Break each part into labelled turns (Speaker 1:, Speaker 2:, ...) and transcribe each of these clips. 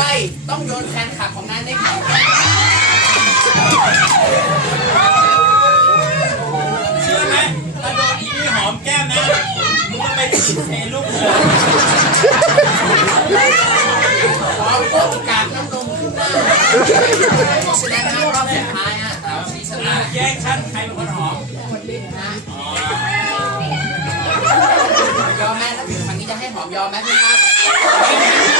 Speaker 1: ไปต้องโยนแฟนคลับของนายในเขาแก้
Speaker 2: เชื่อไหมถ้าโดนอีนี่หอมแก้มนะมึงก็ไปติดเทลูกเสือ
Speaker 1: ขอโอกาสน้ำนมขึ้นหน้าเพราะฉะนั้นนะรอบสุดท้ายฮะเราชี้ชะ
Speaker 2: แยกชั้นใครเป็นคนหอม
Speaker 1: คนดิ้นนะ
Speaker 2: ย
Speaker 1: อมแม่ถ้าถึงฝั่งนี้จะให้หอมยอมไหมพี่ครับ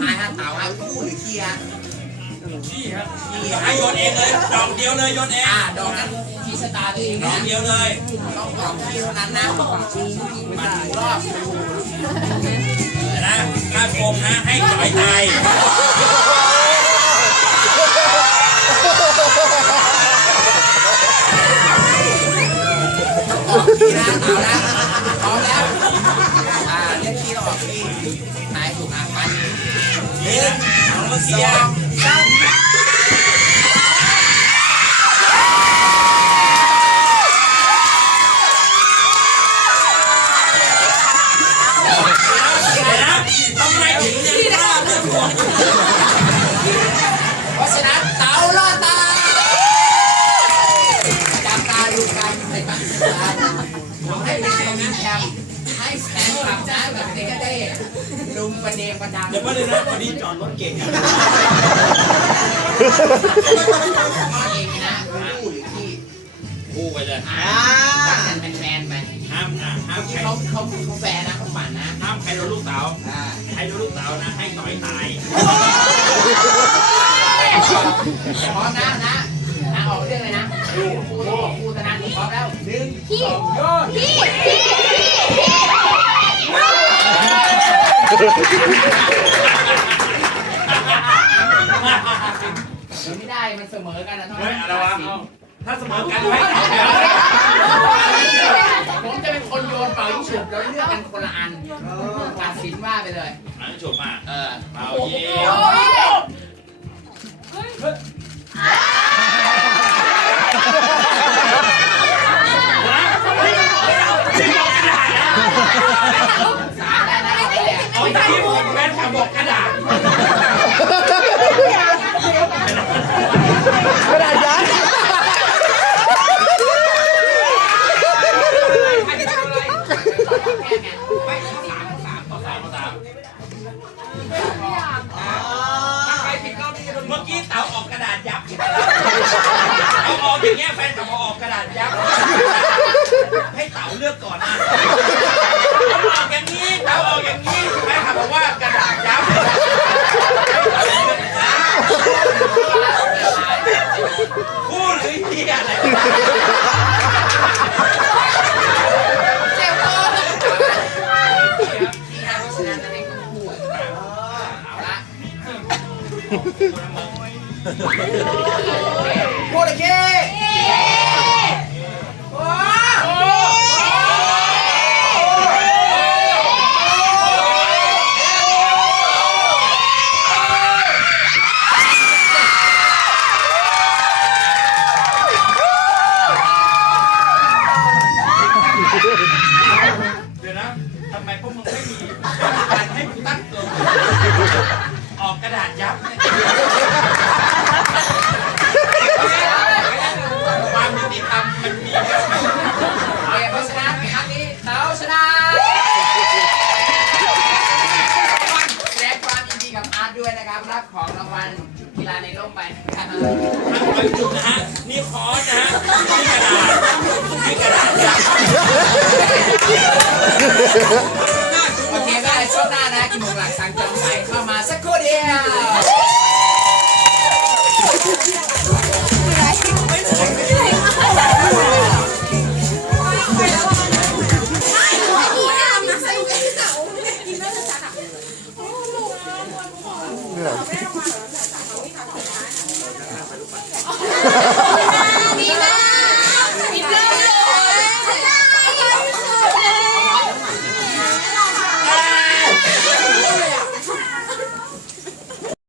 Speaker 3: ท้า
Speaker 1: ยฮะเต่าฮะคู่หรือเคลียร์
Speaker 2: นี่ครับให้โยนเองเลย ดอกเดียวเลยโยนเอง
Speaker 1: อ่าดอกนั้นที่สตาร์ตัวเอง
Speaker 2: ดอ
Speaker 1: นะ
Speaker 2: กเดียวเลย
Speaker 1: ต้องออกที่เท่านั้นนะมาถึงรอบ
Speaker 2: แต่นะถ้าโกงนะให้ต่อยตาย
Speaker 1: ออกที่นะเอาละ นายถูกอะไป
Speaker 2: นี่นเอามา
Speaker 1: ส
Speaker 2: เสีย
Speaker 1: ง
Speaker 2: ลุ
Speaker 1: มประเดงประดัง
Speaker 2: เดี๋ยวมาเลยนะวันนี้จอดรถเก่งอะ
Speaker 1: ข้อเองนะคู่หรือที่
Speaker 2: คู่ไปเลย
Speaker 1: อ่าวัดกันเป็นแฟนไป
Speaker 2: ห้ามอะห้าม
Speaker 1: เมื่อ
Speaker 2: ใค
Speaker 1: กี้
Speaker 2: ร
Speaker 1: เขาเขาเขาแฟนนะเขาปั่นนะ
Speaker 2: ห้ามใครโดนลูกเต๋า
Speaker 1: อ่า
Speaker 2: ใครโดนลูกเต๋านะให้ต่อยตาย
Speaker 1: พร้อมนะนะนะออกเรื่องเลยนะคู่คู่ต้องบอกคู่ตะนันพร้อมแล้วหนึ่งสองโยน ไม่ได้ มันเสมอกันนะ
Speaker 2: เฮ้ยอะไรวะเอาถ้าเสมอกันไว้
Speaker 1: แหละ
Speaker 2: เอาที่ผมแม่ทำบอกกระดาษ
Speaker 3: กระดาษยัด
Speaker 2: ต่อสามต่อสามเมื่อกี้เต๋าออกกระดาษยับเอาออกอย่างเงี้ยแฟนเต๋าออกกระดาษยับ พูดเล
Speaker 1: ยเค
Speaker 2: เดี๋ยวนะทำไมพวกมึงไม่มีการให้กูตั้งตัว
Speaker 1: ไป
Speaker 2: จุดนะฮะนี่คอร์สนะฮะนี่กระดาษนี่กระดาษยับ
Speaker 1: โอเคก็ในช่วงหน้านะกินหมูหลักสั่งจองใส่เข้ามาสักครู่เดียว